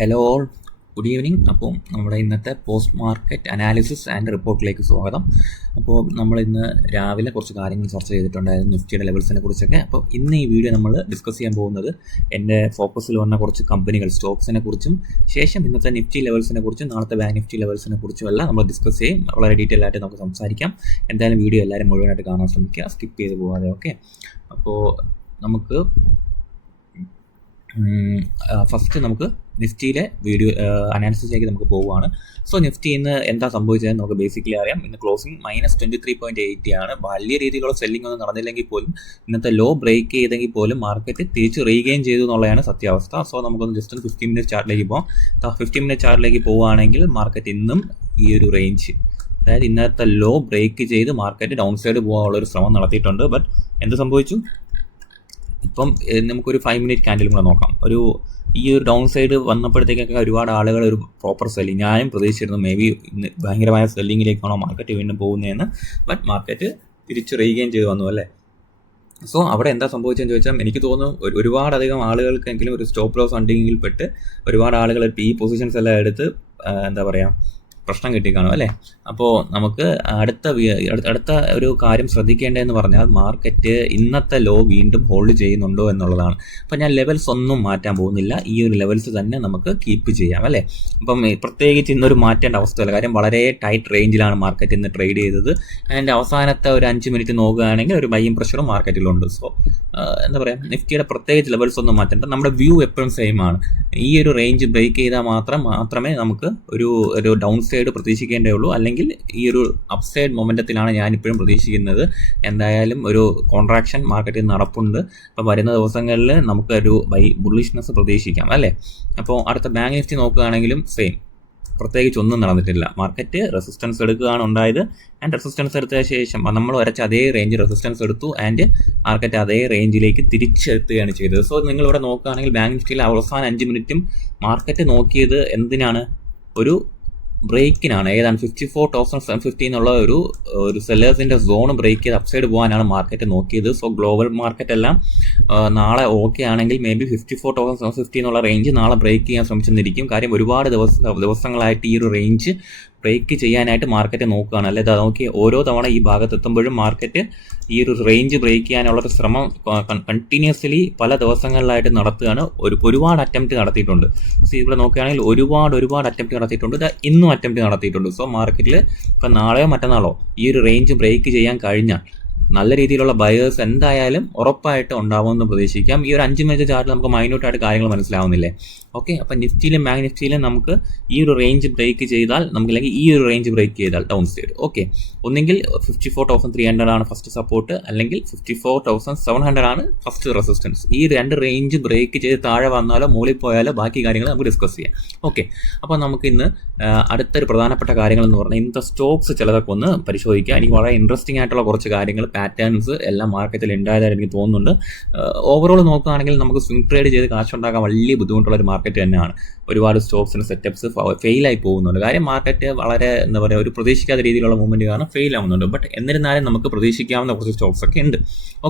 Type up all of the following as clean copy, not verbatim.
Hello all, good evening. അപ്പോൾ നമ്മുടെ ഇന്നത്തെ പോസ്റ്റ് മാർക്കറ്റ് അനാലിസിസ് ആൻഡ് റിപ്പോർട്ടിലേക്ക് സ്വാഗതം. അപ്പോൾ നമ്മൾ ഇന്ന് രാവിലെ കുറച്ച് കാര്യങ്ങൾ ചർച്ച ചെയ്തിട്ടുണ്ടായിരുന്നു നിഫ്റ്റിയുടെ ലെവൽസിനെ കുറിച്ചൊക്കെ. അപ്പോൾ ഇന്ന് ഈ വീഡിയോ നമ്മൾ ഡിസ്കസ് ചെയ്യാൻ പോകുന്നത് എൻ്റെ ഫോക്കസിൽ വന്ന കുറച്ച് കമ്പനികൾ സ്റ്റോക്സിനെ കുറിച്ചും ശേഷം ഇന്നത്തെ നിഫ്റ്റി ലെവൽസിനെ കുറിച്ചും നാളത്തെ ബാങ്ക് നിഫ്റ്റി ലെവൽസിനെ കുറിച്ചും എല്ലാം നമ്മൾ ഡിസ്കസ് ചെയ്യും. വളരെ ഡീറ്റെയിൽ ആയിട്ട് നമുക്ക് സംസാരിക്കാം. എന്തായാലും വീഡിയോ എല്ലാവരും മുഴുവനായിട്ട് കാണാൻ ശ്രമിക്കുക, സ്കിപ്പ് ചെയ്ത് പോകാതെ. ഓക്കെ, അപ്പോൾ നമുക്ക് ഫസ്റ്റ് നമുക്ക് നിഫ്റ്റിയിലെ വീഡിയോ അനാലിസിസിലേക്ക് നമുക്ക് പോവുകയാണ്. സോ നിഫ്റ്റി ഇന്ന് എന്താ സംഭവിച്ചതെന്ന് നമുക്ക് ബേസിക്കലി അറിയാം. ഇന്ന് ക്ലോസിംഗ് -23.80 ആണ്. വലിയ രീതിയിലുള്ള സെല്ലിംഗ് ഒന്നും നടന്നില്ലെങ്കിൽ പോലും ഇന്നത്തെ ലോ ബ്രേക്ക് ചെയ്തെങ്കിൽ പോലും മാർക്കറ്റ് തിരിച്ച് റീഗെയിൻ ചെയ്തു എന്നുള്ളതാണ് സത്യാവസ്ഥ. സോ നമുക്കൊന്ന് ജസ്റ്റ് ഒന്ന് 15 മിനിറ്റ് ചാർട്ടിലേക്ക് പോകാം. 15 മിനിറ്റ് ചാർട്ടിലേക്ക് പോവുകയാണെങ്കിൽ മാർക്കറ്റ് ഇന്നും ഈ ഒരു റേഞ്ച്, അതായത് ഇന്നത്തെ ലോ ബ്രേക്ക് ചെയ്ത് മാർക്കറ്റ് ഡൗൺ സൈഡ് പോകാനുള്ളൊരു ശ്രമം നടത്തിയിട്ടുണ്ട്. ബട്ട് എന്ത് സംഭവിച്ചു? ഇപ്പം നമുക്കൊരു 5 മിനിറ്റ് ക്യാൻഡിലും കൂടെ നോക്കാം. ഈ ഒരു ഡൗൺ സൈഡ് വന്നപ്പോഴത്തേക്കൊക്കെ ഒരുപാട് ആളുകൾ ഒരു പ്രോപ്പർ സെല്ലിങ്, ഞാനും പ്രതീക്ഷിച്ചിരുന്നു മേ ബി ഇന്ന് ഭയങ്കരമായ സെല്ലിങ്ങിലേക്കാണോ മാർക്കറ്റ് വീണ്ടും പോകുന്നതെന്ന്. ബട്ട് മാർക്കറ്റ് തിരിച്ച് റീഗെയിൻ ചെയ്ത് വന്നു അല്ലേ. സോ അവിടെ എന്താ സംഭവിച്ചതെന്ന് ചോദിച്ചാൽ എനിക്ക് തോന്നുന്നു ഒരുപാടധികം ആളുകൾക്കെങ്കിലും ഒരു സ്റ്റോപ്പ് ലോസ് ഹണ്ടിങ്ങിൽ പെട്ട് ഒരുപാട് ആളുകൾ ഈ പൊസിഷൻസ് എല്ലാം എടുത്ത് എന്താ പറയുക പ്രശ്നം കിട്ടിക്കാണും അല്ലേ. അപ്പോൾ നമുക്ക് അടുത്ത ഒരു കാര്യം ശ്രദ്ധിക്കേണ്ടതെന്ന് പറഞ്ഞാൽ മാർക്കറ്റ് ഇന്നത്തെ ലോ വീണ്ടും ഹോൾഡ് ചെയ്യുന്നുണ്ടോ എന്നുള്ളതാണ്. അപ്പം ഞാൻ ലെവൽസ് ഒന്നും മാറ്റാൻ പോകുന്നില്ല, ഈ ഒരു ലെവൽസ് തന്നെ നമുക്ക് കീപ്പ് ചെയ്യാം അല്ലേ. അപ്പം പ്രത്യേകിച്ച് ഇന്നൊരു മാറ്റേണ്ട അവസ്ഥയല്ല, കാര്യം വളരെ ടൈറ്റ് റേഞ്ചിലാണ് മാർക്കറ്റ് ഇന്ന് ട്രേഡ് ചെയ്തത്. അതിൻ്റെ അവസാനത്തെ ഒരു 5 മിനിറ്റ് നോക്കുകയാണെങ്കിൽ ഒരു ബൈയിങ് പ്രഷറും മാർക്കറ്റിലുണ്ട്. സോ എന്താ പറയുക, നിഫ്റ്റിയുടെ പ്രത്യേകിച്ച് ലെവൽസ് ഒന്നും മാറ്റേണ്ട. നമ്മുടെ വ്യൂ എപ്പോഴും സെയിം ആണ്. ഈ ഒരു റേഞ്ച് ബ്രേക്ക് ചെയ്താൽ മാത്രമേ നമുക്ക് ഒരു ഡൗൺ സൈഡ് പ്രതീക്ഷിക്കേണ്ടേ ഉള്ളൂ. അല്ലെങ്കിൽ ഈ ഒരു അപ്സൈഡ് മൊമെൻറ്റത്തിലാണ് ഞാനിപ്പോഴും പ്രതീക്ഷിക്കുന്നത്. എന്തായാലും ഒരു കോൺട്രാക്ഷൻ മാർക്കറ്റിൽ നടപ്പുണ്ട്. അപ്പോൾ വരുന്ന ദിവസങ്ങളിൽ നമുക്കൊരു ബുള്ളിഷ്നെസ് പ്രതീക്ഷിക്കാം അല്ലേ. അപ്പോൾ അടുത്ത ബാങ്ക് നിഫ്റ്റി നോക്കുകയാണെങ്കിലും സെയിം, പ്രത്യേകിച്ച് ഒന്നും നടന്നിട്ടില്ല. മാർക്കറ്റ് റെസിസ്റ്റൻസ് എടുക്കുകയാണ് ഉണ്ടായത്. ആൻഡ് റെസിസ്റ്റൻസ് എടുത്ത ശേഷം നമ്മൾ വരച്ച അതേ റേഞ്ച് റെസിസ്റ്റൻസ് എടുത്തു ആൻഡ് മാർക്കറ്റ് അതേ റേഞ്ചിലേക്ക് തിരിച്ചെത്തുകയാണ് ചെയ്തത്. സോ നിങ്ങളിവിടെ നോക്കുകയാണെങ്കിൽ ബാങ്ക് നിഫ്റ്റിയിൽ അവസാന 5 മിനിറ്റും മാർക്കറ്റ് നോക്കിയത് എന്തിനാണ്? ഒരു ബ്രേക്കിനാണ്. ഏതാണ് 54,750 എന്നുള്ള ഒരു സെല്ലേഴ്സിൻ്റെ സോൺ ബ്രേക്ക് ചെയ്ത് അപ്സൈഡ് പോകാനാണ് മാർക്കറ്റ് നോക്കിയത്. സോ ഗ്ലോബൽ മാർക്കറ്റ് എല്ലാം നാളെ ഓക്കെ ആണെങ്കിൽ മേ ബി 54,750 എന്നുള്ള റേഞ്ച് നാളെ ബ്രേക്ക് ചെയ്യാൻ ശ്രമിച്ചെന്നിരിക്കും. കാര്യം ഒരുപാട് ദിവസങ്ങളായിട്ട് ഈ ഒരു റേഞ്ച് ബ്രേക്ക് ചെയ്യാനായിട്ട് മാർക്കറ്റ് നോക്കുകയാണ് അല്ലേ. അത് നോക്കി ഓരോ തവണ ഈ ഭാഗത്തെത്തുമ്പോഴും മാർക്കറ്റ് ഈ ഒരു റേഞ്ച് ബ്രേക്ക് ചെയ്യാനുള്ളൊരു ശ്രമം കണ്ടിന്യൂസ്ലി പല ദിവസങ്ങളിലായിട്ട് നടത്തുകയാണ്. ഒരുപാട് അറ്റംപ്റ്റ് നടത്തിയിട്ടുണ്ട്. സോ ഇവിടെ നോക്കുകയാണെങ്കിൽ ഒരുപാട് അറ്റംപ്റ്റ് നടത്തിയിട്ടുണ്ട്. ഇന്നും അറ്റംപ്റ്റ് നടത്തിയിട്ടുണ്ട്. സോ മാർക്കറ്റിൽ ഇപ്പം നാളെയോ മറ്റന്നാളോ ഈ ഒരു റേഞ്ച് ബ്രേക്ക് ചെയ്യാൻ കഴിഞ്ഞാൽ നല്ല രീതിയിലുള്ള ബയേഴ്സ് എന്തായാലും ഉറപ്പായിട്ട് ഉണ്ടാവുമെന്ന് പ്രതീക്ഷിക്കാം. ഈ ഒരു 5 മിനിറ്റ് ചാർട്ടിൽ നമുക്ക് മൈന്യൂട്ടായിട്ട് കാര്യങ്ങൾ മനസ്സിലാവുന്നില്ലേ. ഓക്കെ, അപ്പം നിഫ്റ്റിയിലും ബാങ്ക് നിഫ്റ്റിയിലും നമുക്ക് ഈ ഒരു റേഞ്ച് ബ്രേക്ക് ചെയ്താൽ അല്ലെങ്കിൽ ഈ ഒരു റേഞ്ച് ബ്രേക്ക് ചെയ്താൽ ഡൗൺ സൈഡ് ഓക്കെ, ഒന്നെങ്കിൽ 54,300 ആണ് ഫസ്റ്റ് സപ്പോർട്ട്, അല്ലെങ്കിൽ 54,700 ആണ് ഫസ്റ്റ് റെസിസ്റ്റൻസ്. ഈ 2 റേഞ്ച് ബ്രേക്ക് ചെയ്ത് താഴെ വന്നാലോ മുകളിൽ പോയാലോ ബാക്കി കാര്യങ്ങൾ നമുക്ക് ഡിസ്കസ് ചെയ്യാം. ഓക്കെ, അപ്പോൾ നമുക്ക് ഇന്ന് അടുത്തൊരു പ്രധാനപ്പെട്ട കാര്യങ്ങൾ എന്ന് പറഞ്ഞാൽ ഇന്നത്തെ സ്റ്റോക്സ് ചിലതൊക്കെ ഒന്ന് പരിശോധിക്കുക. എനിക്ക് വളരെ ഇൻട്രസ്റ്റിംഗ് ആയിട്ടുള്ള കുറച്ച് കാര്യങ്ങൾ, പാറ്റേൺസ് എല്ലാം മാർക്കറ്റിൽ ഉണ്ടായതായിട്ട് എനിക്ക് തോന്നുന്നുണ്ട്. ഓവറോൾ നോക്കുകയാണെങ്കിൽ നമുക്ക് സ്വിംഗ് ട്രേഡ് ചെയ്ത് കാശുണ്ടാക്കാൻ വലിയ ബുദ്ധിമുട്ടുള്ള ഒരു മാർക്കറ്റ് തന്നെയാണ്. ഒരുപാട് സ്റ്റോക്സിന് സെറ്റപ്സ് ഫെയിലായി പോകുന്നുണ്ട്. കാര്യം മാർക്കറ്റ് വളരെ എന്താ പറയുക ഒരു പ്രതീക്ഷിക്കാത്ത രീതിയിലുള്ള മൂവ്മെൻറ്റ് കാരണം ഫെയിൽ ആവുന്നുണ്ട്. ബട്ട് എന്നിരുന്നാലും നമുക്ക് പ്രതീക്ഷിക്കാവുന്ന കുറച്ച് സ്റ്റോക്സ് ഒക്കെ ഉണ്ട്.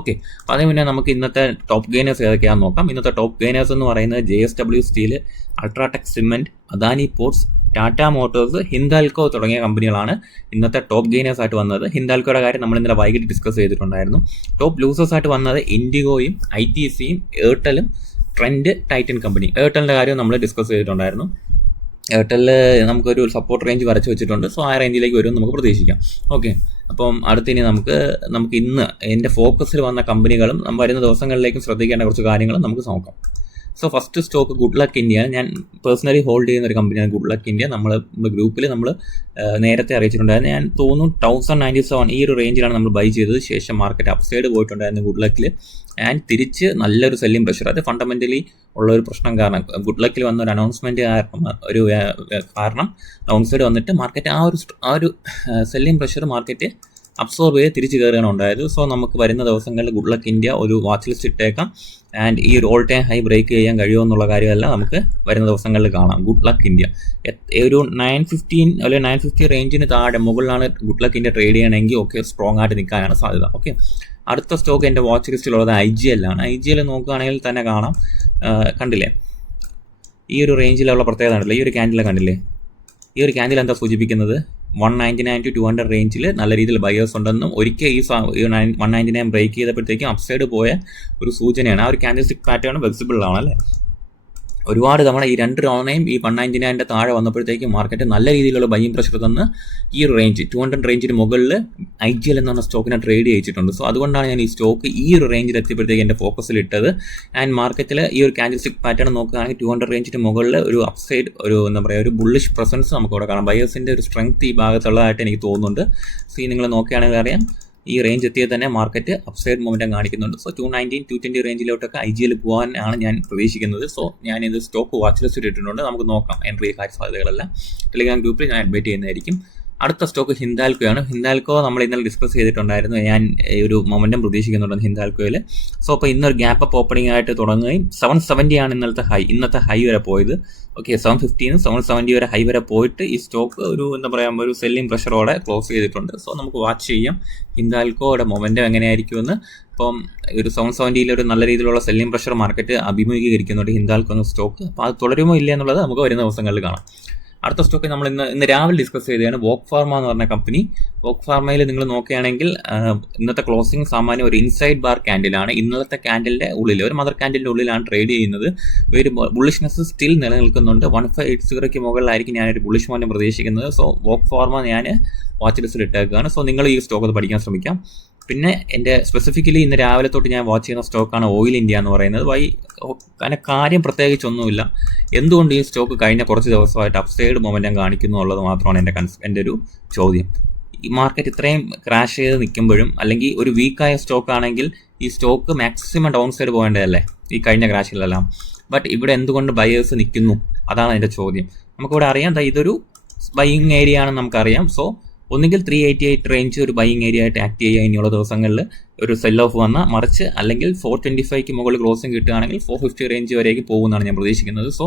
ഓക്കെ, അപ്പോൾ അതേ മുന്നേ നമുക്ക് ഇന്നത്തെ ടോപ്പ് ഗെയിനേഴ്സ് ഏതൊക്കെയാണെന്ന് നോക്കാം. ഇന്നത്തെ ടോപ്പ് ഗെയിനേഴ്സ് എന്ന് പറയുന്നത് JSW steel, UltraTech cement, Adani ports, Tata Motors, Hindalco തുടങ്ങിയ കമ്പനികളാണ് ഇന്നത്തെ ടോപ്പ് ഗെയിനേഴ്സ് ആയിട്ട് വന്നത്. ഹിന്ദാൽക്കോയുടെ കാര്യം നമ്മൾ ഇന്നലെ വൈകിട്ട് ഡിസ്കസ് ചെയ്തിട്ടുണ്ടായിരുന്നു. ടോപ്പ് ലൂസേഴ്സ് ആയിട്ട് വന്നത് ഇൻഡിഗോയും ITCയും എയർടെലും ട്രെൻഡ്, ടൈറ്റൻ കമ്പനി. എയർടെലിൻ്റെ കാര്യം നമ്മൾ ഡിസ്കസ് ചെയ്തിട്ടുണ്ടായിരുന്നു. എയർടെലിൽ നമുക്കൊരു സപ്പോർട്ട് റേഞ്ച് വരച്ച് വെച്ചിട്ടുണ്ട്. സോ ആ റേഞ്ചിലേക്ക് വരുമെന്ന് നമുക്ക് പ്രതീക്ഷിക്കാം. ഓക്കെ, അപ്പം അടുത്തിനി നമുക്ക് ഇന്ന് എൻ്റെ ഫോക്കസിൽ വന്ന കമ്പനികളും വരുന്ന ദിവസങ്ങളിലേക്കും ശ്രദ്ധിക്കേണ്ട കുറച്ച് കാര്യങ്ങളും നമുക്ക് നോക്കാം. So first stock good luck India. ഞാൻ പേഴ്സണലി ഹോൾഡ് ചെയ്യുന്ന ഒരു കമ്പനിയാണ് ഗുഡ് ലക്ക് ഇന്ത്യ. നമ്മുടെ ഗ്രൂപ്പിൽ നമ്മൾ നേരത്തെ അറിയിച്ചിട്ടുണ്ടായിരുന്നു. ഞാൻ തോന്നുന്നു 1097 ഈ ഒരു റേഞ്ചിലാണ് നമ്മൾ ബൈ ചെയ്തത്. ശേഷം മാർക്കറ്റ് അപ്സൈഡ് പോയിട്ടുണ്ടായിരുന്നു ഗുഡ് ലക്കിൽ ആൻഡ് തിരിച്ച് നല്ലൊരു സെല്ലിംഗ് പ്രഷർ. അത് ഫണ്ടമെൻ്റലി ഉള്ള ഒരു പ്രശ്നം കാരണം ഗുഡ് ലക്കിൽ വന്ന ഒരു അനൗൺസ്മെൻറ്റ് കാരണം ഡൗൺ സൈഡ് വന്നിട്ട് മാർക്കറ്റ് ആ ഒരു സെല്ലിംഗ് പ്രഷർ മാർക്കറ്റ് അബ്സോർബ് ചെയ്ത് തിരിച്ച് കയറുകയാണ് ഉണ്ടായത്. സോ നമുക്ക് വരുന്ന ദിവസങ്ങളിൽ ഗുഡ് ലക്ക് ഇന്ത്യ ഒരു വാച്ച് ലിസ്റ്റ് ഇട്ടേക്കാം. ആൻഡ് ഈ ഒരു ഓൾ ടൈം ഹൈ ബ്രേക്ക് ചെയ്യാൻ കഴിയുമോ എന്നുള്ള കാര്യമല്ല നമുക്ക് വരുന്ന ദിവസങ്ങളിൽ കാണാം. ഗുഡ് ലക്ക് ഇന്ത്യ ഒരു 915 അല്ലെങ്കിൽ 950 റേഞ്ചിന് താഴെ മുകളിലാണ് ഗുഡ് ലക്ക് ഇന്ത്യ ട്രേഡ് ചെയ്യണമെങ്കിൽ ഓക്കെ സ്ട്രോങ് ആയിട്ട് നിൽക്കാനാണ് സാധ്യത. ഓക്കെ, അടുത്ത സ്റ്റോക്ക് എൻ്റെ വാച്ച് ലിസ്റ്റിലുള്ളത് IGL ആണ്. IGL നോക്കുകയാണെങ്കിൽ തന്നെ കാണാം, കണ്ടില്ലേ ഈ ഒരു റേഞ്ചിലുള്ള പ്രത്യേകത ഉണ്ടല്ലോ, ഈ ഒരു ക്യാൻഡിൽ കണ്ടില്ലേ, ഈ ഒരു ക്യാൻഡിൽ എന്താ സൂചിപ്പിക്കുന്നത് 199 to 200 റേഞ്ചിൽ നല്ല രീതിയിൽ ബയേഴ്സ് ഉണ്ടെന്നും ഒരിക്കൽ ഈ 199 ബ്രേക്ക് ചെയ്തപ്പോഴത്തേക്കും അപ്സൈഡ് പോയ ഒരു സൂചനയാണ്. ആ ഒരു ക്യാൻഡിൽ സ്റ്റിക് പാറ്റേൺ ഫ്ലെക്സിബിൾ ആണ് അല്ലേ. ഒരുപാട് തവണ ഈ 2 തവണയും ഈ 199 താഴെ വന്നപ്പോഴത്തേക്കും മാർക്കറ്റ് നല്ല രീതിയിലുള്ള ബൈയിങ് പ്രഷർ തന്ന് ഈ ഒരു റേഞ്ച് 200 റേഞ്ചിന് മുകളിൽ IGL എന്ന് പറഞ്ഞ സ്റ്റോക്കിനെ ട്രേഡ് ചെയ്യിച്ചിട്ടുണ്ട്. സോ അതുകൊണ്ടാണ് ഞാൻ ഈ സ്റ്റോക്ക് ഈ ഒരു റേഞ്ചിൽ എത്തിയപ്പോഴത്തേക്ക് എൻ്റെ ഫോക്കസിൽ ഇട്ടത്. ആൻഡ് മാർക്കറ്റിൽ ഈ ഒരു ക്യാൻഡിൽ സ്റ്റിക് പാറ്റേൺ നോക്കുകയാണെങ്കിൽ 200 റേഞ്ചിന് മുകളിൽ ഒരു അപ്സൈഡ് ഒരു എന്താ പറയുക ഒരു ബുള്ളിഷ് പ്രസൻസ് നമുക്ക് ഇവിടെ കാണാം. ബയേഴ്സിൻ്റെ ഒരു സ്ട്രെങ്ത് ഈ ഭാഗത്തുള്ളതായിട്ട് എനിക്ക് തോന്നുന്നുണ്ട്. സോ നിങ്ങൾ നോക്കുകയാണെങ്കിൽ അറിയാം ഈ റേഞ്ച് എത്തിയത് തന്നെ മാർക്കറ്റ് അപ്സൈഡ് മൊമെൻറ്റം കാണിക്കുന്നുണ്ട്. സോ 219 220 റേഞ്ചിലോട്ടൊക്കെ IGL പോകാനാണ് ഞാൻ പ്രതീക്ഷിക്കുന്നത്. സോ ഞാനിത് സ്റ്റോക്ക് വാച്ച് ലിസ്റ്റ് ഇട്ടിട്ടുണ്ട്, നമുക്ക് നോക്കാം എൻട്രി കാര്യ സാധ്യതകളെല്ലാം ടെലിഗ്രാം ഗ്രൂപ്പിൽ ഞാൻ അപ്ഡേറ്റ് ചെയ്യുന്നതായിരിക്കും. അടുത്ത സ്റ്റോക്ക് ഹിന്ദാൽക്കോയാണ്. ഹിന്ദാൽക്കോ നമ്മൾ ഇന്നലെ ഡിസ്കസ് ചെയ്തിട്ടുണ്ടായിരുന്നു, ഞാൻ ഒരു മൊമെൻറ്റം പ്രതീക്ഷിക്കുന്നുണ്ട് ഹിന്ദാൽക്കോയിൽ. സോ അപ്പോൾ ഇന്നൊരു ഗ്യാപ്പ് അപ്പ് ഓപ്പണിംഗ് ആയിട്ട് തുടങ്ങുകയും 770 ആണ് ഇന്നത്തെ ഹൈ വരെ പോയത്. ഓക്കെ, 750 770 വരെ ഹൈ വരെ പോയിട്ട് ഈ സ്റ്റോക്ക് ഒരു എന്താ പറയുക ഒരു സെല്ലിംഗ് പ്രഷറോടെ ക്ലോസ് ചെയ്തിട്ടുണ്ട്. സോ നമുക്ക് വാച്ച് ചെയ്യാം ഹിന്ദാൽക്കോയുടെ മൊമെൻറ്റം എങ്ങനെയായിരിക്കുമെന്ന്. ഇപ്പം ഒരു 770 ഒരു നല്ല രീതിയിലുള്ള സെല്ലിംഗ് പ്രഷർ മാർക്കറ്റ് അഭിമുഖീകരിക്കുന്നുണ്ട് ഹിന്ദാൽക്കോ എന്ന സ്റ്റോക്ക്. അപ്പോൾ അത് തുടരുമോ ഇല്ല എന്നുള്ളത് നമുക്ക് വരുന്ന ദിവസങ്ങളിൽ കാണാം. അടുത്ത സ്റ്റോക്ക് നമ്മൾ ഇന്ന് രാവിലെ ഡിസ്കസ് ചെയ്തതാണ് വോക്ക് ഫാർമ എന്ന് പറഞ്ഞ കമ്പനി. വോക്ക് ഫാർമയിൽ നിങ്ങൾ നോക്കുകയാണെങ്കിൽ ഇന്നത്തെ ക്ലോസിംഗ് സാമാന്യം ഒരു ഇൻസൈഡ് ബാർ ക്യാൻഡിലാണ്. ഇന്നത്തെ ക്യാൻഡിലിൻ്റെ ഉള്ളിൽ ഒരു മദർ ക്യാൻഡിലിൻ്റെ ഉള്ളിലാണ് ട്രേഡ് ചെയ്യുന്നത്. ഒരു ബുള്ളിഷ്നെസ് സ്റ്റിൽ നിലനിൽക്കുന്നുണ്ട്. 1580 മുകളിലായിരിക്കും ഞാനൊരു ബുള്ളിഷ് മൊമെൻറ്റം പ്രതീക്ഷിക്കുന്നത്. സോ വോക്ക് ഫാർമ ഞാൻ വാച്ച് ലിസ്റ്റിൽ ഇട്ടേക്കാണ്. സോ നിങ്ങൾ ഈ സ്റ്റോക്ക് ഒന്ന് പഠിക്കാൻ ശ്രമിക്കാം. പിന്നെ എൻ്റെ സ്പെസിഫിക്കലി ഇന്ന് രാവിലെ തൊട്ട് ഞാൻ വാച്ച് ചെയ്യുന്ന സ്റ്റോക്കാണ് ഓയിൽ ഇന്ത്യ എന്ന് പറയുന്നത്. അതിന് കാര്യം പ്രത്യേകിച്ചൊന്നുമില്ല, എന്തുകൊണ്ട് ഈ സ്റ്റോക്ക് കഴിഞ്ഞ കുറച്ച് ദിവസമായിട്ട് അപ്സൈഡ് മൊമെൻറ്റം കാണിക്കുന്നു എന്നുള്ളത് മാത്രമാണ് എൻ്റെ ഒരു ചോദ്യം. ഈ മാർക്കറ്റ് ഇത്രയും ക്രാഷ് ചെയ്ത് നിൽക്കുമ്പോഴും അല്ലെങ്കിൽ ഒരു വീക്കായ സ്റ്റോക്ക് ആണെങ്കിൽ ഈ സ്റ്റോക്ക് മാക്സിമം ഡൗൺ സൈഡ് പോകേണ്ടതല്ലേ ഈ കഴിഞ്ഞ ക്രാഷിലെല്ലാം. ബട്ട് ഇവിടെ എന്തുകൊണ്ട് ബയേഴ്സ് നിൽക്കുന്നു, അതാണ് എൻ്റെ ചോദ്യം. നമുക്കിവിടെ അറിയാം ഇതൊരു ബൈയിങ് ഏരിയ ആണെന്ന് നമുക്കറിയാം. സോ ഒന്നുകിൽ 388 റേഞ്ച് ഒരു ബൈയിങ് ഏരിയ ആയിട്ട് ആക്ട് ചെയ്യുക ഇനിയുള്ള ദിവസങ്ങളിൽ ഒരു സെൽ ഓഫ് വന്നാൽ, മറിച്ച് അല്ലെങ്കിൽ 425 മുകളിൽ ക്ലോസിംഗ് കിട്ടുകയാണെങ്കിൽ 450 റേഞ്ച് വരേക്ക് പോകുമെന്നാണ് ഞാൻ പ്രതീക്ഷിക്കുന്നത്. സോ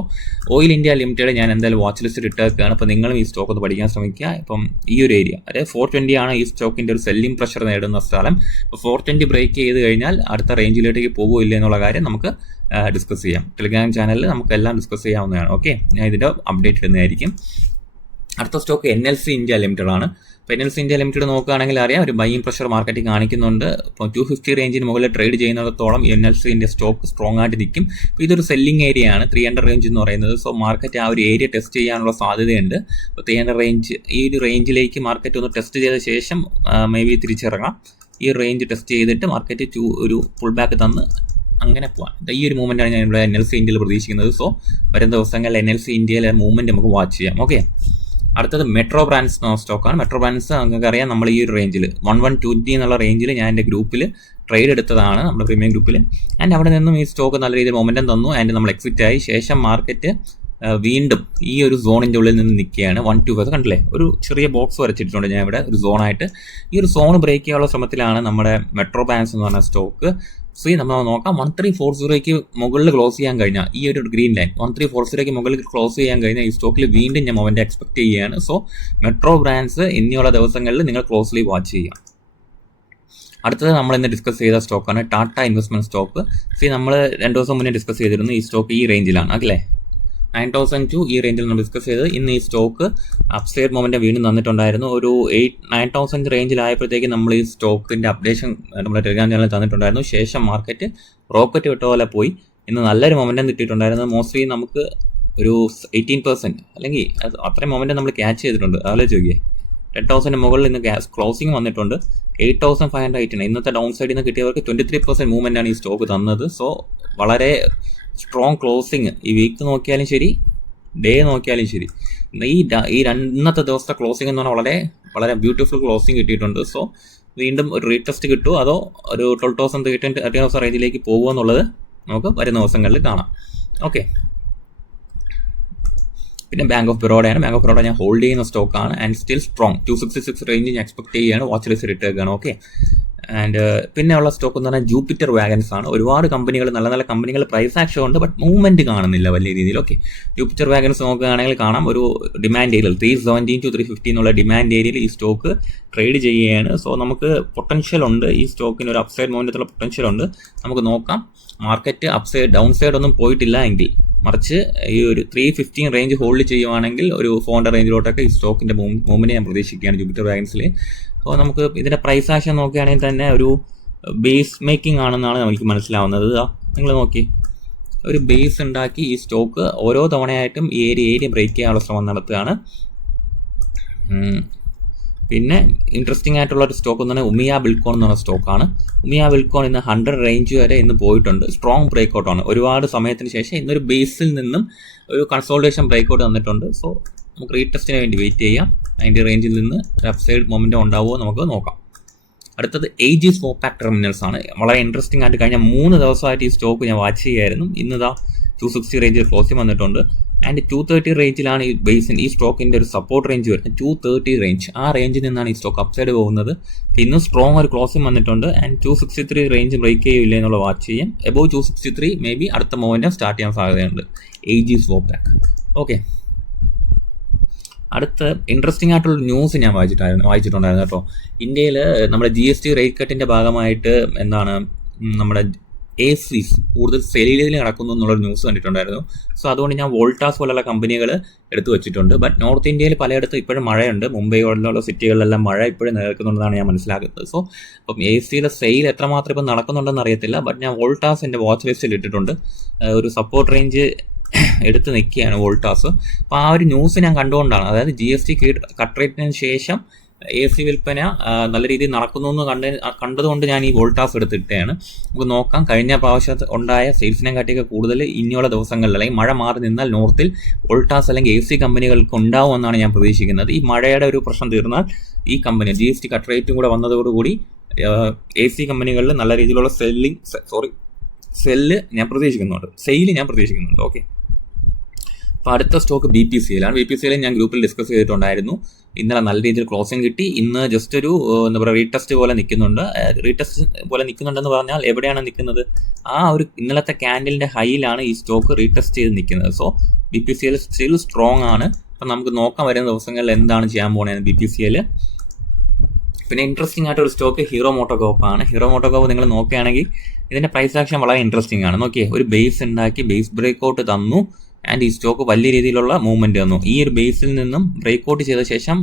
ഓയിൽ ഇന്ത്യ ലിമിറ്റഡ് ഞാൻ എന്തായാലും വാച്ച് ലിസ്റ്റിൽ ഇട്ടേക്കാണ്. അപ്പോൾ നിങ്ങളും ഈ സ്റ്റോക്ക് ഒന്ന് പഠിക്കാൻ ശ്രമിക്കുക. ഇപ്പം ഈ ഒരു ഏരിയ അതായത് 420 ആണ് ഈ സ്റ്റോക്കിൻ്റെ ഒരു സെല്ലിംഗ് പ്രഷർ നേടുന്ന സ്ഥലം. അപ്പോൾ 420 ബ്രേക്ക് ചെയ്ത് കഴിഞ്ഞാൽ അടുത്ത റേഞ്ചിലേക്ക് പോകുമില്ല എന്നുള്ള കാര്യം നമുക്ക് ഡിസ്കസ് ചെയ്യാം. ടെലിഗ്രാം ചാനലിൽ നമുക്കെല്ലാം ഡിസ്കസ് ചെയ്യാവുന്നതാണ്. ഓക്കെ, ഞാൻ ഇതിൻ്റെ അപ്ഡേറ്റ് ഇടുന്നതായിരിക്കും. അടുത്ത സ്റ്റോക്ക് NLC ഇന്ത്യ ലിമിറ്റഡ് ആണ്. അപ്പോൾ NLC ഇന്ത്യ ലിമിറ്റഡ് നോക്കുകയാണെങ്കിൽ അറിയാം ഒരു ബൈയിങ് പ്രഷർ മാർക്കറ്റിൽ കാണിക്കുന്നുണ്ട്. ഇപ്പോൾ 250 റേഞ്ചിന് മുകളിൽ ട്രേഡ് ചെയ്യുന്നിടത്തോളം NLC ഇന്ത്യ സ്റ്റോക്ക് സ്ട്രോങ് ആയിട്ട് നിൽക്കും. അപ്പോൾ ഇതൊരു സെല്ലിംഗ് ഏരിയ ആണ് 300 റേഞ്ച് എന്ന് പറയുന്നത്. സോ മാർക്കറ്റ് ആ ഒരു ഏരിയ ടെസ്റ്റ് ചെയ്യാനുള്ള സാധ്യതയുണ്ട്. അപ്പോൾ 300 റേഞ്ച് ഈ ഒരു റേഞ്ചിലേക്ക് മാർക്കറ്റ് ഒന്ന് ടെസ്റ്റ് ചെയ്ത ശേഷം മേ ബി തിരിച്ചിറങ്ങാം. ഈ റേഞ്ച് ടെസ്റ്റ് ചെയ്തിട്ട് മാർക്കറ്റ് ഒരു പുൾ ബാക്ക് തന്ന് അങ്ങനെ പോകാം. ഈ ഒരു മൂവ്മെൻറ്റാണ് ഞാൻ ഇവിടെ NLC ഇന്ത്യയിൽ പ്രതീക്ഷിക്കുന്നത്. സോ വരുന്ന ദിവസങ്ങളിൽ NLC ഇന്ത്യയിലെ മൂവ്മെൻറ്റ് നമുക്ക് വാച്ച് ചെയ്യാം. ഓക്കെ, അടുത്തത് മെട്രോ ബ്രാൻഡ്സ് എന്ന സ്റ്റോക്കാണ്. മെട്രോ ബ്രാൻഡ്സ് നമുക്കറിയാം നമ്മൾ ഈ ഒരു റേഞ്ചിൽ 1120 എന്നുള്ള റേഞ്ചിൽ ഞാൻ എൻ്റെ ഗ്രൂപ്പിൽ ട്രേഡ് എടുത്തതാണ്, നമ്മുടെ പ്രീമിയം ഗ്രൂപ്പിൽ. ആൻഡ് അവിടെ നിന്നും ഈ സ്റ്റോക്ക് നല്ല രീതിയിൽ മൊമെൻറ്റം തന്നു. ആൻഡ് നമ്മൾ എക്സിറ്റ് ആയി. ശേഷം മാർക്കറ്റ് വീണ്ടും ഈ ഒരു സോണിൻ്റെ ഉള്ളിൽ നിന്ന് നിൽക്കുകയാണ്. 125 കണ്ടില്ലേ, ഒരു ചെറിയ ബോക്സ് വരച്ചിട്ടുണ്ട് ഞാൻ ഇവിടെ ഒരു സോണായിട്ട്. ഈ ഒരു സോൺ ബ്രേക്ക് ചെയ്യാനുള്ള ശ്രമത്തിലാണ് നമ്മുടെ മെട്രോ ബ്രാൻഡ്സ് എന്ന് പറഞ്ഞ സ്റ്റോക്ക്. സോ നമ്മൾ നോക്കാം 1340 മുകളിൽ ക്ലോസ് ചെയ്യാൻ കഴിഞ്ഞാൽ ഈ ഒരു ഗ്രീൻ ലൈൻ 1340 മുകളിൽ ക്ലോസ് ചെയ്യാൻ കഴിഞ്ഞാൽ ഈ സ്റ്റോക്കിൽ വീണ്ടും ഞാൻ മൊമെൻറ്റ് എക്സ്പെക്ട് ചെയ്യുകയാണ്. സോ മെട്രോ ബ്രാൻഡ്സ് ഇനിയുള്ള ദിവസങ്ങളിൽ നിങ്ങൾ ക്ലോസ്ലി വാച്ച് ചെയ്യാം. അടുത്തത് നമ്മൾ ഇന്ന് ഡിസ്കസ് ചെയ്ത സ്റ്റോക്കാണ് ടാറ്റ ഇൻവെസ്റ്റ്മെൻറ്റ് സ്റ്റോക്ക്. നമ്മൾ 2 ദിവസം മുന്നേ ഡിസ്കസ് ചെയ്തിരുന്നു. ഈ സ്റ്റോക്ക് ഈ റേഞ്ചിലാണ് അല്ലേ, 9002 ഈ റേഞ്ചിൽ നമ്മൾ ഡിസ്കസ് ചെയ്തത്. ഇന്ന് ഈ സ്റ്റോക്ക് അപ്സൈഡ് മൊമെൻറ്റം വീണ്ടും തന്നിട്ടുണ്ടായിരുന്നു. ഒരു 9000 റേഞ്ചിലായപ്പോഴത്തേക്ക് നമ്മൾ ഈ സ്റ്റോക്കിൻ്റെ അപ്ഡേഷൻ നമ്മുടെ ടെലിഗ്രാം ചാനലിൽ തന്നിട്ടുണ്ടായിരുന്നു. ശേഷം മാർക്കറ്റ് റോക്കറ്റ് വിട്ട പോലെ പോയി ഇന്ന് നല്ലൊരു മൊമെൻറ്റം കിട്ടിയിട്ടുണ്ടായിരുന്നു. മോസ്റ്റ്ലി നമുക്ക് ഒരു 18% അല്ലെങ്കിൽ അത്രയും മൊമെൻറ്റം നമ്മൾ ക്യാച്ച് ചെയ്തിട്ടുണ്ട്. ആലോചിച്ച് നോക്കിയേ, 10,000 മുകളിൽ ഇന്ന് ക്ലോസിംഗ് വന്നിട്ടുണ്ട്. 8580 ഇന്നത്തെ ഡൗൺ സൈഡിൽ നിന്ന് കിട്ടിയവർക്ക് 23% മൂവ്മെൻറ്റാണ് ഈ സ്റ്റോക്ക് തന്നത്. സോ വളരെ സ്ട്രോങ് ക്ലോസിങ് ഈ വീക്ക് നോക്കിയാലും ശരി ഡേ നോക്കിയാലും ശരി ഇന്നത്തെ ദിവസത്തെ ക്ലോസിംഗ് എന്ന് പറഞ്ഞാൽ വളരെ വളരെ ബ്യൂട്ടിഫുൾ ക്ലോസിംഗ് കിട്ടിയിട്ടുണ്ട്. സോ വീണ്ടും ഒരു റീടെസ്റ്റ് കിട്ടുമോ അതോ ഒരു 12,000 റേഞ്ചിലേക്ക് പോകുമോ എന്നുള്ളത് നമുക്ക് വരുന്ന ദിവസങ്ങളിൽ കാണാം. ഓക്കെ, പിന്നെ ബാങ്ക് ഓഫ് ബറോഡയാണ്. ബാങ്ക് ഓഫ് ബറോഡ ഞാൻ ഹോൾഡ് ചെയ്യുന്ന സ്റ്റോക്കാണ് ആൻഡ് സ്റ്റിൽ സ്ട്രോങ് 266 റേഞ്ച് ഞാൻ എക്സ്പെക്ട് ചെയ്യുകയാണ്. വാച്ച് ലിസ്റ്റ് ഇട്ടേക്കാണ്. ഓക്കെ, ആൻഡ് പിന്നെ ഉള്ള സ്റ്റോക്ക് എന്ന് പറഞ്ഞാൽ ജൂപ്പിറ്റർ വാഗൻസ് ആണ്. ഒരുപാട് കമ്പനികൾ നല്ല നല്ല കമ്പനികൾ പ്രൈസ് ആക്ഷൻ ഉണ്ട്, ബട്ട് മൂവ്മെൻറ്റ് കാണുന്നില്ല വലിയ രീതിയിൽ. ഓക്കെ, ജൂപ്പിറ്റർ വാഗൻസ് നോക്കുകയാണെങ്കിൽ കാണാം ഒരു ഡിമാൻഡ് ഏരിയയിൽ 317 to 315 എന്നുള്ള ഡിമാൻഡ് ഏരിയയിൽ ഈ സ്റ്റോക്ക് ട്രേഡ് ചെയ്യുകയാണ്. സോ നമുക്ക് പൊട്ടൻഷ്യൽ ഉണ്ട്, ഈ സ്റ്റോക്കിന് ഒരു അപ്സൈഡ് മൂവ്മെൻറ്റിലുള്ള പൊട്ടൻഷ്യൽ ഉണ്ട്. നമുക്ക് നോക്കാം. മാർക്കറ്റ് അപ്സൈഡ് ഡൗൺ സൈഡ് ഒന്നും പോയിട്ടില്ല എങ്കിൽ മറിച്ച് ഈ ഒരു 315 റേഞ്ച് ഹോൾഡ് ചെയ്യുവാണെങ്കിൽ ഒരു 400 റേഞ്ചിലോട്ടൊക്കെ ഈ സ്റ്റോക്കിൻ്റെ മൂവ്മെൻറ്റ് ഞാൻ പ്രതീക്ഷിക്കുകയാണ് ജൂപ്പിറ്റർ വാഗൻസിൽ. അപ്പോൾ നമുക്ക് ഇതിൻ്റെ പ്രൈസ് ആക്ഷൻ നോക്കുകയാണെങ്കിൽ തന്നെ ഒരു ബേസ് മേക്കിംഗ് ആണെന്നാണ് നമുക്ക് മനസ്സിലാവുന്നത്. നിങ്ങൾ നോക്കി, ഒരു ബേസ് ഉണ്ടാക്കി ഈ സ്റ്റോക്ക് ഓരോ തവണയായിട്ടും ഈ ഏരിയ ബ്രേക്ക് ചെയ്യാനുള്ള ശ്രമം നടത്തുകയാണ്. പിന്നെ ഇൻട്രസ്റ്റിംഗ് ആയിട്ടുള്ള ഒരു സ്റ്റോക്ക് എന്ന് പറഞ്ഞാൽ ഉമിയ ബിൽക്കോൺ എന്ന് പറഞ്ഞ സ്റ്റോക്കാണ്. ഉമിയ ബിൽക്കോൺ ഇന്ന് 100 റേഞ്ച് വരെ ഇന്ന് പോയിട്ടുണ്ട്. സ്ട്രോങ് ബ്രേക്ക് ഔട്ടാണ്. ഒരുപാട് സമയത്തിന് ശേഷം ഇന്നൊരു ബേസിൽ നിന്നും ഒരു കൺസോൾട്ടേഷൻ ബ്രേക്ക് ഔട്ട് തന്നിട്ടുണ്ട്. സോ നമുക്ക് റീടെസ്റ്റിന് വേണ്ടി വെയിറ്റ് ചെയ്യാം. അതിൻ്റെ റേഞ്ചിൽ നിന്ന് ഒരു അപ്സൈഡ് മൊമെൻറ്റം ഉണ്ടാവുമോ നമുക്ക് നോക്കാം. അടുത്തത് ഏജീസ് വോപാക് ടെർമിനൽസ് ആണ്. വളരെ ഇൻട്രസ്റ്റിംഗ് ആയിട്ട് കഴിഞ്ഞ 3 ദിവസമായിട്ട് ഈ സ്റ്റോക്ക് ഞാൻ വാച്ച് ചെയ്യായിരുന്നു. ഇന്നിതാ 260 റേഞ്ചിൽ ക്ലോസിംഗ് വന്നിട്ടുണ്ട്. ആൻഡ് 230 റേഞ്ചിലാണ് ഈ സ്റ്റോക്കിൻ്റെ ഒരു സപ്പോർട്ട് റേഞ്ച് വരുന്നത്. 230 റേഞ്ച്, ആ റേഞ്ചിൽ നിന്നാണ് ഈ സ്റ്റോക്ക് അപ്സൈഡ് പോകുന്നത്. ഇന്ന് സ്ട്രോങ് ഒരു ക്ലോസിംഗ് വന്നിട്ടുണ്ട്. ആൻഡ് 263 റേഞ്ച് ബ്രേക്ക് ചെയ്യില്ല എന്നുള്ള വാച്ച് ചെയ്യാം. എബോവ് 263 മേ ബി അടുത്ത മൊമെൻറ്റം സ്റ്റാർട്ട് ചെയ്യാൻ സാധ്യതയുണ്ട് ഏജീസ് വോപാക്. ഓക്കെ, അടുത്ത ഇൻട്രസ്റ്റിംഗ് ആയിട്ടുള്ള ന്യൂസ് ഞാൻ വായിച്ചിട്ടുണ്ടായിരുന്നു കേട്ടോ. ഇന്ത്യയിൽ നമ്മുടെ GST റേറ്റ് കട്ടിൻ്റെ ഭാഗമായിട്ട് നമ്മുടെ ACs കൂടുതൽ സെയിലിൽ നടക്കുന്നു എന്നുള്ളൊരു ന്യൂസ് കണ്ടിട്ടുണ്ടായിരുന്നു. സോ അതുകൊണ്ട് ഞാൻ വോൾട്ടാസ് പോലുള്ള കമ്പനികൾ എടുത്തു വെച്ചിട്ടുണ്ട്. ബട്ട് നോർത്ത് ഇന്ത്യയിൽ പലയിടത്തും ഇപ്പോഴും മഴയുണ്ട്. മുംബൈ പോലുള്ള സിറ്റികളിലെല്ലാം മഴ ഇപ്പോഴും നിൽക്കുന്നുണ്ടെന്നാണ് ഞാൻ മനസ്സിലാക്കുന്നത്. സോ അപ്പം ACയുടെ സെയിൽ എത്രമാത്രം ഇപ്പം നടക്കുന്നുണ്ടെന്ന് അറിയത്തില്ല. ബട്ട് ഞാൻ വോൾട്ടാസ് എൻ്റെ വാച്ച് ലിസ്റ്റിൽ ഇട്ടിട്ടുണ്ട്. ഒരു സപ്പോർട്ട് റേഞ്ച് എടുത്ത് നിൽക്കുകയാണ് വോൾട്ടാസ്. അപ്പോൾ ആ ഒരു ന്യൂസ് ഞാൻ കണ്ടുകൊണ്ടാണ്, അതായത് GST കട്ട് റേറ്റിന് ശേഷം AC വിൽപ്പന നല്ല രീതിയിൽ നടക്കുന്നു എന്ന് കണ്ടതുകൊണ്ട് ഞാൻ ഈ വോൾട്ടാസ് എടുത്തിട്ടാണ്. നമുക്ക് നോക്കാം, കഴിഞ്ഞ പ്രാവശ്യം ഉണ്ടായ സെയിൽസിനെ കാട്ടിയൊക്കെ കൂടുതൽ ഇനിയുള്ള ദിവസങ്ങളിൽ അല്ലെങ്കിൽ മഴ മാറി നിന്നാൽ നോർത്തിൽ വോൾട്ടാസ് അല്ലെങ്കിൽ AC കമ്പനികൾക്ക് ഉണ്ടാവുമെന്നാണ് ഞാൻ പ്രതീക്ഷിക്കുന്നത്. ഈ മഴയുടെ ഒരു പ്രശ്നം തീർന്നാൽ ഈ കമ്പനി GST കട്ട് റേറ്റും കൂടെ വന്നതോടുകൂടി AC കമ്പനികളിൽ നല്ല രീതിയിലുള്ള സെയിൽ ഞാൻ പ്രതീക്ഷിക്കുന്നുണ്ട്. ഓക്കെ, അപ്പോൾ അടുത്ത സ്റ്റോക്ക് BPCL ആണ്. BPCL ഞാൻ ഗ്രൂപ്പിൽ ഡിസ്കസ് ചെയ്തിട്ടുണ്ടായിരുന്നു. ഇന്നലെ നല്ല രീതിയിൽ ക്ലോസിംഗ് കിട്ടി. ഇന്ന് ജസ്റ്റ് ഒരു റീടെസ്റ്റ് പോലെ നിൽക്കുന്നുണ്ടെന്ന് പറഞ്ഞാൽ എവിടെയാണ് നിൽക്കുന്നത്? ആ ഒരു ഇന്നലത്തെ ക്യാൻഡലിൻ്റെ ഹൈയിലാണ് ഈ സ്റ്റോക്ക് റീടെസ്റ്റ് ചെയ്ത് നിൽക്കുന്നത്. സോ BPCL സ്റ്റിൽ സ്ട്രോങ് ആണ്. അപ്പം നമുക്ക് നോക്കാൻ വരുന്ന ദിവസങ്ങളിൽ എന്താണ് ചെയ്യാൻ പോകുന്നത് BPCL. പിന്നെ ഇൻട്രസ്റ്റിംഗ് ആയിട്ടൊരു സ്റ്റോക്ക് ഹീറോ മോട്ടോകോപ്പ് ആണ്. ഹീറോ മോട്ടോകോപ്പ് നിങ്ങൾ നോക്കുകയാണെങ്കിൽ ഇതിൻ്റെ പ്രൈസ് ആക്ഷൻ വളരെ ഇൻട്രസ്റ്റിംഗ് ആണ്. നോക്കിയേ, ഒരു ബേസ് ഉണ്ടാക്കി ബേസ് ബ്രേക്ക് ഔട്ട് തന്നു. ആൻഡ് ഈ സ്റ്റോക്ക് വലിയ രീതിയിലുള്ള മൂവ്മെൻറ്റ് തന്നു. ഈ ഒരു ബേസിൽ നിന്നും ബ്രേക്ക് ഔട്ട് ചെയ്ത ശേഷം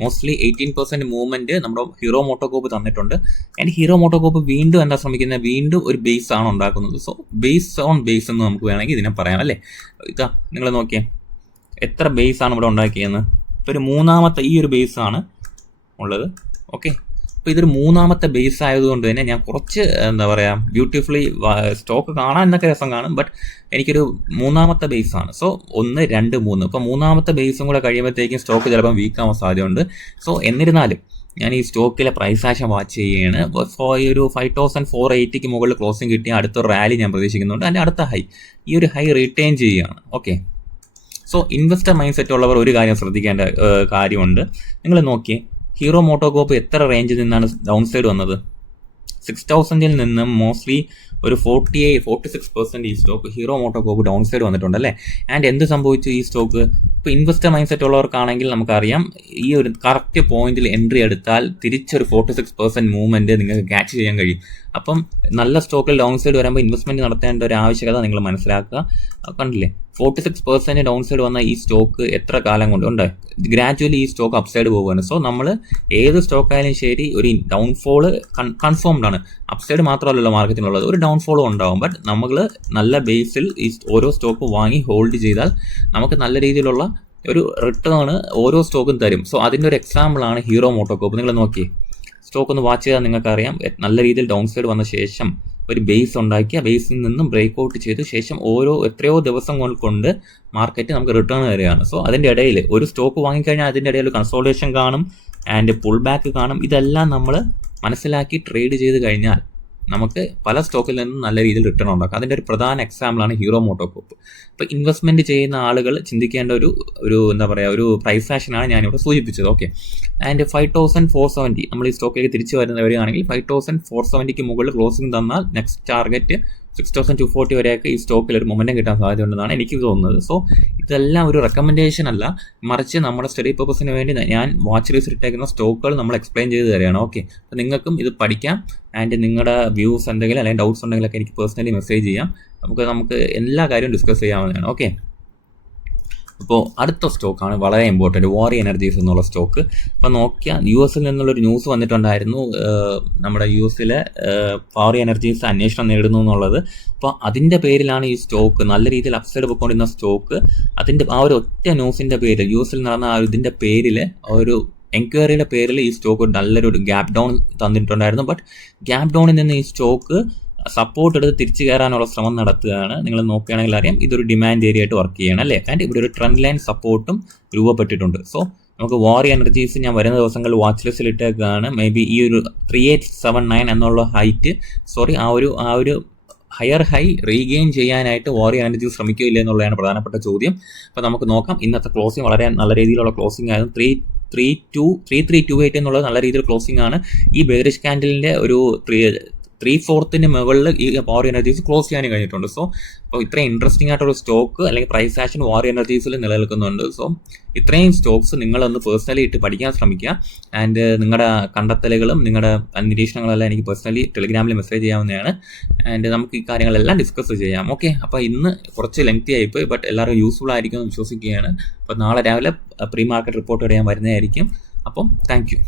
മോസ്റ്റ്ലി 18% മൂവ്മെൻറ്റ് നമ്മുടെ ഹീറോ മോട്ടോകോപ്പ് തന്നിട്ടുണ്ട്. ആൻഡ് ഹീറോ മോട്ടോകോപ്പ് വീണ്ടും ശ്രമിക്കുന്നത്? വീണ്ടും ഒരു ബേസ് ആണ് ഉണ്ടാക്കുന്നത്. സോ ബേസ് ഓൺ ബേസ് എന്ന് നമുക്ക് വേണമെങ്കിൽ ഇതിനെ പറയാം അല്ലേ. ഇതാ നിങ്ങൾ നോക്കിയേ, എത്ര ബേസ് ആണ് ഇവിടെ ഉണ്ടാക്കിയെന്ന്. ഇപ്പോൾ ഒരു മൂന്നാമത്തെ ഈ ഒരു ബേസ് ആണ് ഉള്ളത്. ഓക്കെ, അപ്പോൾ ഇതൊരു മൂന്നാമത്തെ ബേസ് ആയതുകൊണ്ട് തന്നെ ഞാൻ കുറച്ച് ബ്യൂട്ടിഫുള്ളി സ്റ്റോക്ക് കാണാൻ എന്നൊക്കെ രസം കാണും. ബട്ട് എനിക്കൊരു മൂന്നാമത്തെ ബേസാണ്. സോ 1, 2, 3. ഇപ്പോൾ മൂന്നാമത്തെ ബേസും കൂടെ കഴിയുമ്പോഴത്തേക്കും സ്റ്റോക്ക് ചിലപ്പം വീക്കാവാൻ സാധ്യതയുണ്ട്. സോ എന്നിരുന്നാലും ഞാൻ ഈ സ്റ്റോക്കിലെ പ്രൈസ് ആക്ഷൻ വാച്ച് ചെയ്യുകയാണ്. ഈ ഒരു 5480 മുകളിൽ ക്ലോസിംഗ് കിട്ടിയ അടുത്തൊരു റാലി ഞാൻ പ്രതീക്ഷിക്കുന്നുണ്ട്. അതിൻ്റെ അടുത്ത ഹൈ, ഈ ഒരു ഹൈ റിട്ടേൺ ചെയ്യുകയാണ്. Okay, so investor mind set ഉള്ളവർ ഒരു കാര്യം ശ്രദ്ധിക്കേണ്ട കാര്യമുണ്ട്. നിങ്ങൾ നോക്കിയേ, ഹീറോ മോട്ടോകോപ്പ് എത്ര റേഞ്ചിൽ നിന്നാണ് ഡൗൺ സൈഡ് വന്നത്? 6000 നിന്നും മോസ്റ്റ്ലി ഒരു 46% ഈ stock hero MotoCorp down side വന്നിട്ടുണ്ട് അല്ലേ. ആൻഡ് എന്ത് സംഭവിച്ചു ഈ സ്റ്റോക്ക്? ഇപ്പോൾ ഇൻവെസ്റ്റർ മൈൻഡ് സെറ്റ് ഉള്ളവർക്കാണെങ്കിൽ നമുക്കറിയാം, ഈ ഒരു കറക്റ്റ് പോയിന്റിൽ എൻട്രി എടുത്താൽ തിരിച്ചൊരു 46% മൂവ്മെൻറ്റ് നിങ്ങൾക്ക് ക്യാച്ച് ചെയ്യാൻ കഴിയും. അപ്പം നല്ല സ്റ്റോക്കിൽ ഡൗൺ സൈഡ് വരുമ്പോൾ ഇൻവെസ്റ്റ്മെൻറ്റ് നടത്തേണ്ട ഒരു ആവശ്യകത നിങ്ങൾ മനസ്സിലാക്കുക. കണ്ടില്ലേ, 46% ഡൗൺ സൈഡ് വന്ന ഈ സ്റ്റോക്ക് എത്ര കാലം കൊണ്ട് ഉണ്ട്? ഗ്രാജുവലി ഈ സ്റ്റോക്ക് അപ്സൈഡ് പോകുകയാണ്. സോ നമ്മൾ ഏത് സ്റ്റോക്കായാലും ശരി, ഒരു ഡൗൺഫോള് കൺഫേംഡ് ആണ്. അപ്സൈഡ് മാത്രമല്ലല്ലോ മാർക്കറ്റിനുള്ളത്, ഒരു ഡൗൺഫോളും ഉണ്ടാവും. ബട്ട് നമ്മൾ നല്ല ബേസിൽ ഈ ഓരോ സ്റ്റോക്ക് വാങ്ങി ഹോൾഡ് ചെയ്താൽ നമുക്ക് നല്ല രീതിയിലുള്ള ഒരു റിട്ടേൺ ഓരോ സ്റ്റോക്കും തരും. സോ അതിൻ്റെ ഒരു എക്സാമ്പിളാണ് ഹീറോ മോട്ടോകോപ്പ്. നിങ്ങൾ നോക്കിയേ, സ്റ്റോക്ക് ഒന്ന് വാച്ച് ചെയ്താൽ നിങ്ങൾക്കറിയാം, നല്ല രീതിയിൽ ഡൗൺ സൈഡ് വന്ന ശേഷം ഒരു ബേസ് ഉണ്ടാക്കി ആ ബേസിൽ നിന്നും ബ്രേക്ക് ഔട്ട് ചെയ്ത ശേഷം എത്രയോ ദിവസങ്ങൾ കൊണ്ട് മാർക്കറ്റ് നമുക്ക് റിട്ടേൺ തരികയാണ്. സോ അതിൻ്റെ ഇടയിൽ ഒരു സ്റ്റോക്ക് വാങ്ങിക്കഴിഞ്ഞാൽ അതിൻ്റെ ഇടയിൽ കൺസോൾട്ടേഷൻ കാണും ആൻഡ് പുൾ ബാക്ക് കാണും. ഇതെല്ലാം നമ്മൾ മനസ്സിലാക്കി ട്രേഡ് ചെയ്ത് കഴിഞ്ഞാൽ നമുക്ക് പല സ്റ്റോക്കിൽ നിന്നും നല്ല രീതിയിൽ റിട്ടേൺ ഉണ്ടാക്കാം. അതിൻ്റെ ഒരു പ്രധാന എക്സാമ്പിളാണ് ഹീറോ മോട്ടോകോപ്പ്. ഇപ്പോൾ ഇൻവെസ്റ്റ്മെൻറ്റ് ചെയ്യുന്ന ആളുകൾ ചിന്തിക്കേണ്ട ഒരു പ്രൈസ് ആക്ഷനാണ് ഞാനിവിടെ സൂചിപ്പിച്ചത്. ഓക്കെ, ആൻഡ് 5470 നമ്മൾ ഈ സ്റ്റോക്കിലേക്ക് തിരിച്ചു വരികയാണെങ്കിൽ 5470 മുകളിൽ ക്ലോസിംഗ് തന്നാൽ നെക്സ്റ്റ് ടാർഗറ്റ് 6240 വരെയൊക്കെ ഈ സ്റ്റോക്കിൽ ഒരു മൊമെൻറ്റം കിട്ടാൻ സാധ്യതയുണ്ടെന്നാണ് എനിക്ക് തോന്നുന്നത്. സോ ഇതെല്ലാം ഒരു റെക്കമെൻഡേഷൻ അല്ല, മറിച്ച് നമ്മുടെ സ്റ്റഡി പർപ്പസിന് വേണ്ടി ഞാൻ വാച്ച് ലിസ്റ്റ് ഇട്ടേക്കുന്ന സ്റ്റോക്കുകൾ നമ്മൾ എക്സ്പ്ലെയിൻ ചെയ്ത് തരികയാണ്. ഓക്കെ, അപ്പോൾ നിങ്ങൾക്കും ഇത് പഠിക്കാം. ആൻഡ് നിങ്ങളുടെ വ്യൂസ് എന്തെങ്കിലും അല്ലെങ്കിൽ ഡൗട്ട്സ് ഉണ്ടെങ്കിലൊക്കെ എനിക്ക് പേഴ്സണലി മെസ്സേജ് ചെയ്യാം. നമുക്ക് എല്ലാ കാര്യവും ഡിസ്കസ് ചെയ്യാവുന്നതാണ്. ഓക്കെ, അപ്പോൾ അടുത്ത സ്റ്റോക്കാണ് വളരെ ഇമ്പോർട്ടൻറ്റ്, വാറി എനർജീസ് എന്നുള്ള സ്റ്റോക്ക്. അപ്പോൾ നോക്കിയാൽ US നിന്നുള്ളൊരു ന്യൂസ് വന്നിട്ടുണ്ടായിരുന്നു, നമ്മുടെ US വാറി എനർജീസ് അന്വേഷണം നേടുന്നു എന്നുള്ളത്. അപ്പോൾ അതിൻ്റെ പേരിലാണ് ഈ സ്റ്റോക്ക് നല്ല രീതിയിൽ അപ്സൈഡ് പോയിക്കൊണ്ടിരുന്ന സ്റ്റോക്ക്. അതിൻ്റെ ആ ഒരു ഒറ്റ ന്യൂസിൻ്റെ പേരിൽ US നടന്ന ആ ഇതിൻ്റെ പേരിൽ ഒരു എൻക്വയറിയുടെ പേരിൽ ഈ സ്റ്റോക്ക് നല്ലൊരു ഗ്യാപ് ഡൗൺ തന്നിട്ടുണ്ടായിരുന്നു. ബട്ട് ഗ്യാപ് ഡൗണിൽ നിന്ന് ഈ സ്റ്റോക്ക് സപ്പോർട്ട് എടുത്ത് തിരിച്ചു കയറാനുള്ള ശ്രമം നടത്തുകയാണ്. നിങ്ങൾ നോക്കുകയാണെങ്കിൽ അറിയാം, ഇതൊരു ഡിമാൻഡ് ഏരിയ ആയിട്ട് വർക്ക് ചെയ്യണം അല്ലേ. ആൻഡ് ഇവിടെ ഒരു ട്രെൻഡ് ലൈൻ സപ്പോർട്ടും രൂപപ്പെട്ടിട്ടുണ്ട്. സോ നമുക്ക് വാറി എനർജീസ് ഞാൻ വരുന്ന ദിവസങ്ങളിൽ വാച്ച് ലിസ്റ്റിൽ ഇട്ടേക്കാണ്. മേ ബി ഈ ഒരു 3879 എന്നുള്ള ആ ഒരു ഹയർ ഹൈ റീഗെയിൻ ചെയ്യാനായിട്ട് വാറി എനർജീസ് ശ്രമിക്കില്ല എന്നുള്ളതാണ് പ്രധാനപ്പെട്ട ചോദ്യം. അപ്പോൾ നമുക്ക് നോക്കാം. ഇന്നത്തെ ക്ലോസിംഗ് വളരെ നല്ല രീതിയിലുള്ള ക്ലോസിംഗ് ആയിരുന്നു. 3328 എന്നുള്ളത് നല്ല രീതിയിൽ ക്ലോസിംഗ് ആണ്. ഈ ബെയറിഷ് ക്യാൻഡലിൻ്റെ ഒരു 3/4 മുകളിൽ ഈ വാറി എനർജീസ് ക്ലോസ് ചെയ്യാനും കഴിഞ്ഞിട്ടുണ്ട്. സോ അപ്പോൾ ഇത്രയും ഇൻട്രസ്റ്റിംഗ് ആയിട്ടൊരു സ്റ്റോക്ക് അല്ലെങ്കിൽ പ്രൈസ് ആക്ഷൻ വാറി എനർജീസിൽ നിലനിൽക്കുന്നുണ്ട്. സോ ഇത്രയും സ്റ്റോക്സ് നിങ്ങളൊന്ന് പേഴ്സണലി ഇട്ട് പഠിക്കാൻ ശ്രമിക്കുക. ആൻഡ് നിങ്ങളുടെ കണ്ടെത്തലുകളും നിങ്ങളുടെ നിരീക്ഷണങ്ങളെല്ലാം എനിക്ക് പേഴ്സണലി ടെലിഗ്രാമിൽ മെസ്സേജ് ചെയ്യാവുന്നതാണ്. ആൻഡ് നമുക്ക് ഈ കാര്യങ്ങളെല്ലാം ഡിസ്കസ് ചെയ്യാം. ഓക്കെ, അപ്പോൾ ഇന്ന് കുറച്ച് ലെങ്തി ആയിപ്പോയി, ബട്ട് എല്ലാവർക്കും യൂസ്ഫുൾ ആയിരിക്കും എന്ന് വിശ്വസിക്കുകയാണ്. അപ്പോൾ നാളെ രാവിലെ പ്രീ മാർക്കറ്റ് റിപ്പോർട്ട് വരെ ഞാൻ വരുന്നതായിരിക്കും. അപ്പം താങ്ക് യു.